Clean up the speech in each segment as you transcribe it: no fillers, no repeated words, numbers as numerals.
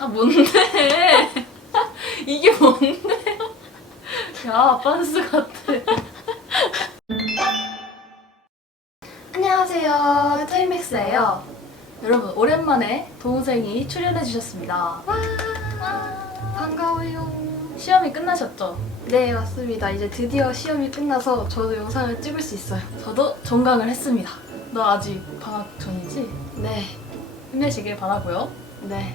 아 뭔데? 이게 뭔데? 야 빤스 같아. 안녕하세요, 트윈맥스예요. 여러분 오랜만에 동생이 출연해 주셨습니다. 와, 반가워요. 시험이 끝나셨죠? 네, 맞습니다. 이제 드디어 시험이 끝나서 저도 영상을 찍을 수 있어요. 저도 종강을 했습니다. 너 아직 방학 전이지? 네, 힘내시길 바라고요. 네.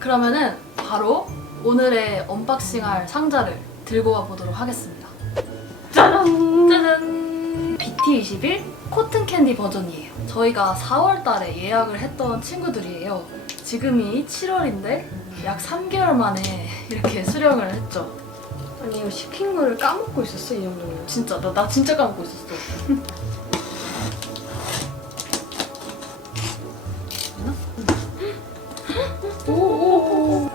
그러면은 바로 오늘의 언박싱할 상자를 들고 와 보도록 하겠습니다. 짜잔! 짜잔! BT21 코튼 캔디 버전이에요. 저희가 4월 달에 예약을 했던 친구들이에요. 지금이 7월인데 약 3개월 만에 이렇게 수령을 했죠. 아니, 이거 시킨 거를 까먹고 있었어, 이 정도면. 진짜 나 진짜 까먹고 있었어. 오오오.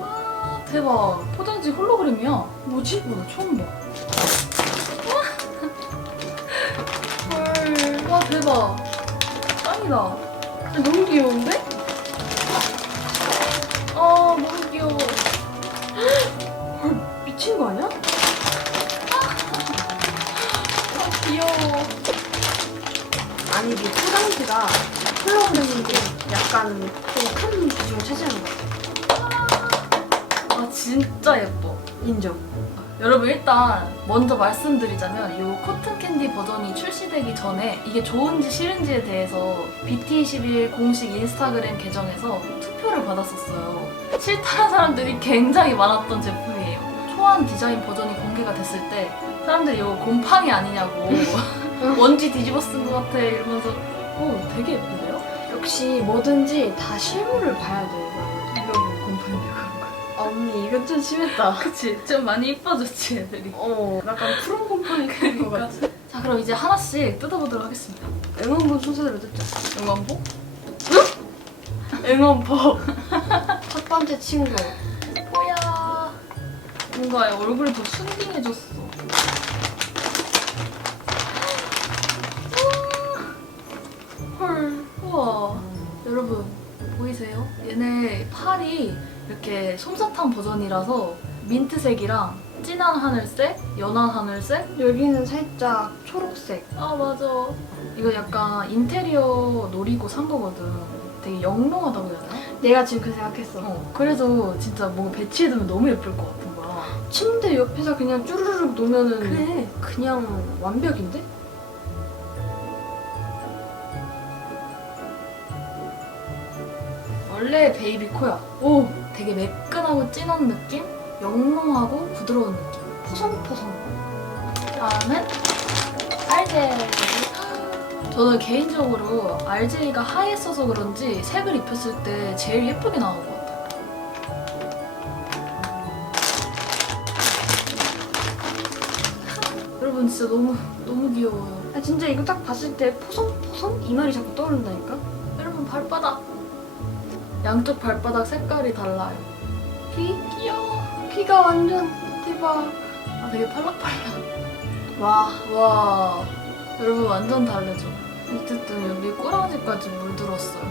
와 대박. 포장지 홀로그램이야. 뭐지? 나 처음 봐. 헐. 와 대박. 짱이다. 너무 귀여운데? 아 너무 귀여워. 헐, 미친 거 아니야? 아 귀여워. 아니, 이게 포장지가 홀로그램인데 약간 좀 큰 비중을 차지하는 것 같아. 아 진짜 예뻐. 인정. 여러분 일단 먼저 말씀드리자면 이 코튼 캔디 버전이 출시되기 전에 이게 좋은지 싫은지에 대해서 BT21 공식 인스타그램 계정에서 투표를 받았었어요. 싫다는 사람들이 굉장히 많았던 제품이에요. 초안 디자인 버전이 공개가 됐을 때 사람들이 이거 곰팡이 아니냐고 먼지 뒤집어 쓴 것 같아 이러면서 오 되게 예쁜데요? 역시 뭐든지 다 실물을 봐야 돼. 이거 뭐 곰팡이야 그런 거야. 아, 언니, 이건 좀 심했다. 그치? 좀 많이 이뻐졌지 애들이. 약간 푸른 곰팡이 그런 것 같아. 자 그럼 이제 하나씩 뜯어보도록 하겠습니다. 응원본 순서대로 듣자. 응원봉? 응원법. 첫 번째 친구. 뭐야? 뭔가 얼굴이 더 순딩해졌어. 헐. 우와. 여러분 보이세요? 얘네 팔이 이렇게 솜사탕 버전이라서 민트색이랑 진한 하늘색, 연한 하늘색. 여기는 살짝 초록색. 아 맞아. 이거 약간 인테리어 노리고 산 거거든. 되게 영롱하다고 해야 되나? 내가 지금 그 생각했어. 그래서 진짜 뭔가 배치해두면 너무 예쁠 것 같은 거야. 침대 옆에서 그냥 쭈르륵 놓으면은 그래. 그냥 완벽인데? 원래 베이비 코야. 오, 되게 매끈하고 진한 느낌? 영롱하고 부드러운 느낌. 포성포성. 다음은 RJ. 저는 개인적으로 RJ가 하얘서서 그런지 색을 입혔을 때 제일 예쁘게 나온 것 같아요. 여러분 진짜 너무 귀여워요. 아, 진짜 이거 딱 봤을 때 포성포성? 이 말이 자꾸 떠오른다니까? 여러분 발바닥. 양쪽 발바닥 색깔이 달라요. 귀? 귀여워. 귀가 완전 대박. 아 되게 팔락팔락. 와. 와 여러분 완전 다르죠? 어쨌든 여기 꼬랑지까지 물들었어요.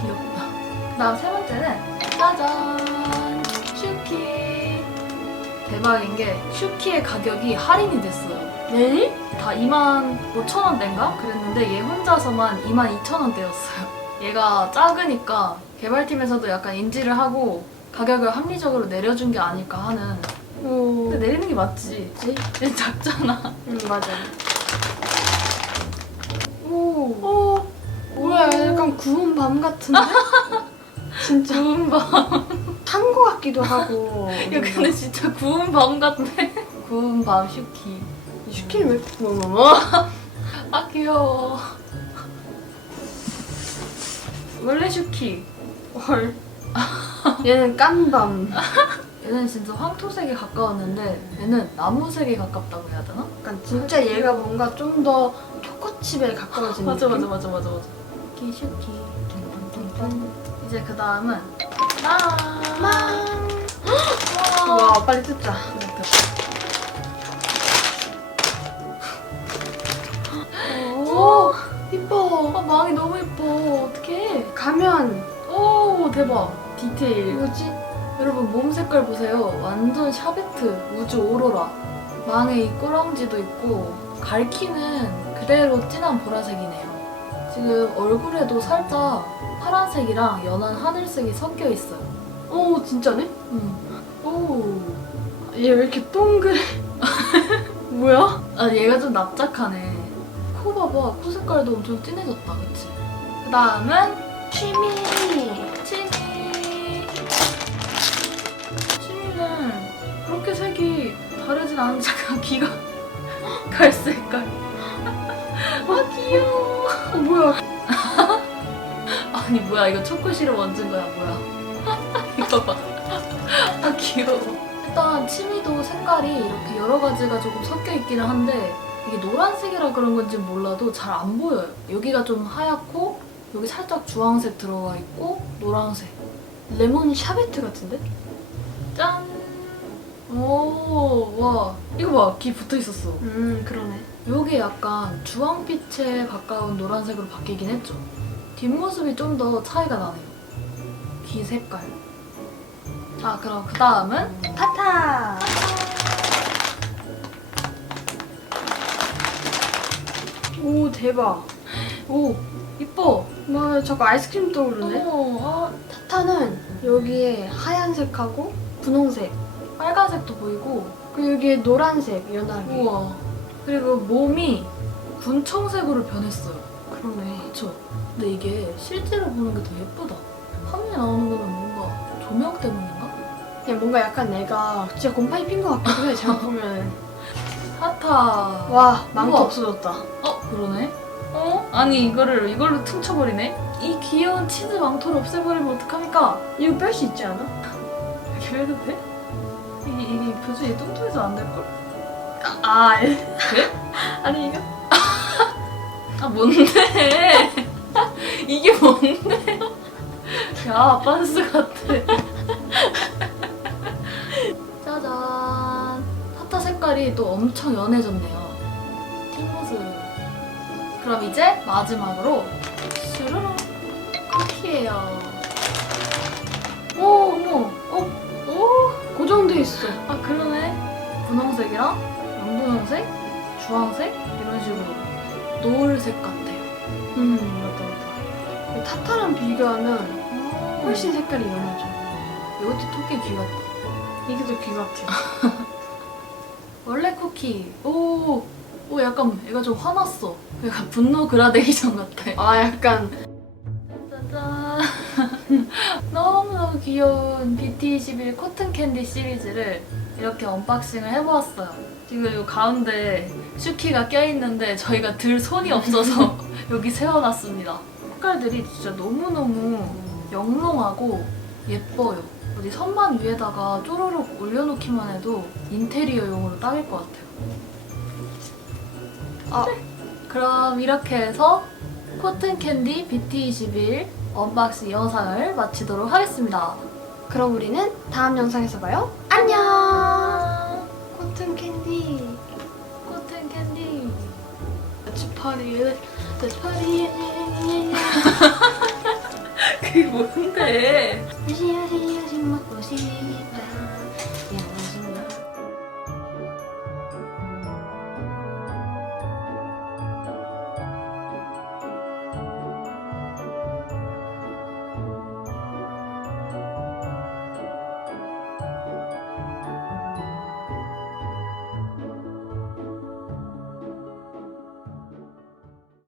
귀엽다. 그다음 세 번째는 짜잔! 슈키! 대박인 게 슈키의 가격이 할인이 됐어요. 네? 다 25,000원대인가? 그랬는데 얘 혼자서만 22,000원대였어요. 얘가 작으니까 개발팀에서도 약간 인지를 하고 가격을 합리적으로 내려준 게 아닐까 하는. 오. 근데 내리는 게 맞지? 얘 작잖아. 맞아. 오. 오, 뭐야, 약간 구운 밤 같은데? 진짜. 구운 밤. 탄 거 같기도 하고. 야 근데 진짜 구운 밤 같아. 구운 밤 슈키. 슈키를 왜 뭐? 아 귀여워. 원래 슈키. 헐. 얘는 깐밤. 얘는 진짜 황토색에 가까웠는데 얘는 나무색에 가깝다고 해야 되나? 약간 진짜 얘가 뭔가 좀 더 초코칩에 가까워진 맞아 느낌? 맞아. 슈키 슈키. 이제 그 다음은 빵. 망. 와. 와, 빨리 뜯자. 오 이뻐. 아, 망이 너무 예뻐. 어떡해. 가면 오 대박 디테일. 뭐지? 여러분 몸 색깔 보세요. 완전 샤베트 우주 오로라. 망에 이 꾸렁지도 있고 갈키는 그대로 진한 보라색이네요. 지금 얼굴에도 살짝 파란색이랑 연한 하늘색이 섞여 있어요. 오 진짜네? 오. 얘 왜 이렇게 동그래? 뭐야? 아 얘가 좀 납작하네. 코 봐봐. 코 색깔도 엄청 진해졌다. 그치? 그 다음은 취미. 취미는 그렇게 색이 다르진 않은데 잠깐 귀가 갈색깔. 아 귀여워. 뭐야? 아니 뭐야 이거 초코시럽 얹은 거야 뭐야. 이거 봐. 아 귀여워. 일단 취미도 색깔이 이렇게 여러 가지가 조금 섞여 있기는 한데 이게 노란색이라 그런 건지 몰라도 잘 안 보여요. 여기가 좀 하얗고 여기 살짝 주황색 들어가 있고 노란색. 레몬 샤베트 같은데? 짠! 오, 와. 이거 봐. 귀 붙어 있었어. 그러네. 요게 약간 주황빛에 가까운 노란색으로 바뀌긴 했죠. 뒷모습이 좀 더 차이가 나네요. 귀 색깔. 자, 그럼 그 다음은 타타. 오 대박. 오, 이뻐. 뭐 자꾸 아이스크림 떠오르네. 어머, 타타는 여기에 하얀색하고 분홍색, 빨간색도 보이고. 그리고 여기에 노란색 연하게. 우와. 그리고 몸이 분청색으로 변했어요. 그러네. 그쵸? 근데 이게 실제로 보는 게 더 예쁘다. 화면에 나오는 거는 뭔가 조명 때문인가? 그냥 뭔가 약간 내가 진짜 곰팡이 핀 것 같기도 해. 잘못 보면. 하타. 와 망토 우와. 없어졌다. 어? 그러네? 어? 아니 이걸로 퉁쳐버리네? 이 귀여운 치즈 망토를 없애버리면 어떡합니까? 이거 뺄 수 있지 않아? 이렇게 해도 돼? 이게 표준이 뚱뚱해서 안 될걸? 그래? 아니 이거 아 뭔데? 이게 뭔데? 야 빤스 같아. 짜잔. 하타 색깔이 또 엄청 연해졌네요. 뒷모습. 그럼 이제 마지막으로 슈르르 쿠키예요. 오 어머. 오. 고정돼 있어. 아 그러네. 분홍색이랑 연분홍색, 주황색 이런 식으로 노을색 같아요. 맞다. 타타랑 비교하면 훨씬 색깔이 연하죠. 이것도 토끼 귀 같다. 이게 더 귀 같아. 원래 쿠키. 오 약간 애가 좀 화났어. 약간 분노 그라데이션 같아. 아 약간 짜잔. 너무너무 귀여운 BT21 코튼 캔디 시리즈를 이렇게 언박싱을 해보았어요. 지금 이 가운데 슈키가 껴있는데 저희가 들 손이 없어서 여기 세워놨습니다. 색깔들이 진짜 너무너무 영롱하고 예뻐요. 어디 선반 위에다가 쪼르륵 올려놓기만 해도 인테리어용으로 딱일 것 같아요. 그럼 이렇게 해서 코튼 캔디 BT21 언박싱 영상을 마치도록 하겠습니다. 그럼 우리는 다음 영상에서 봐요. 안녕! 코튼 캔디. 코튼 캔디. Let's party. Let's party. 그게 뭔데? 야시 먹고 싶다.